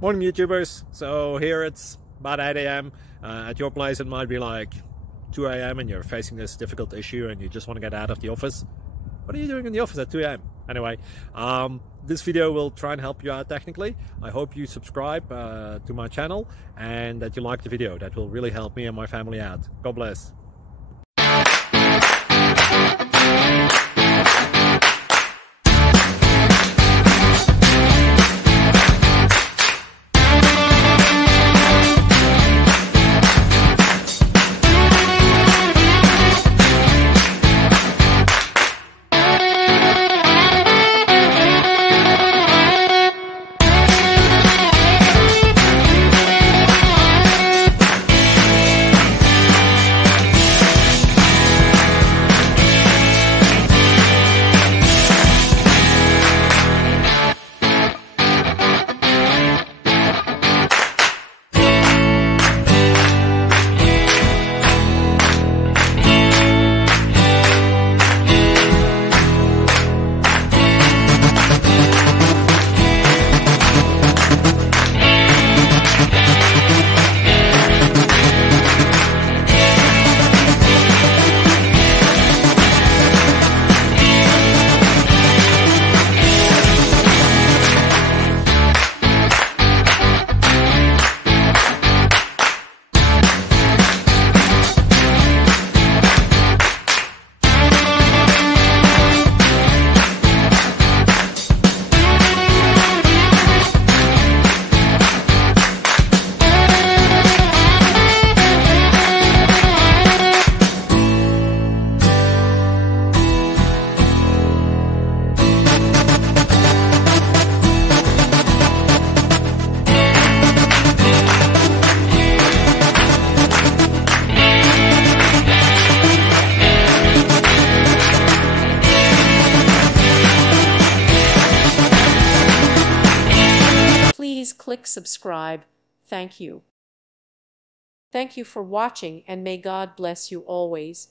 Morning YouTubers. So here it's about 8 a.m. At your place it might be like 2 a.m. and you're facing this difficult issue and you just want to get out of the office. What are you doing in the office at 2 a.m.? Anyway, this video will try and help you out technically. I hope you subscribe to my channel and that you like the video. That will really help me and my family out. God bless. Please click subscribe. Thank you. Thank you for watching and may God bless you always.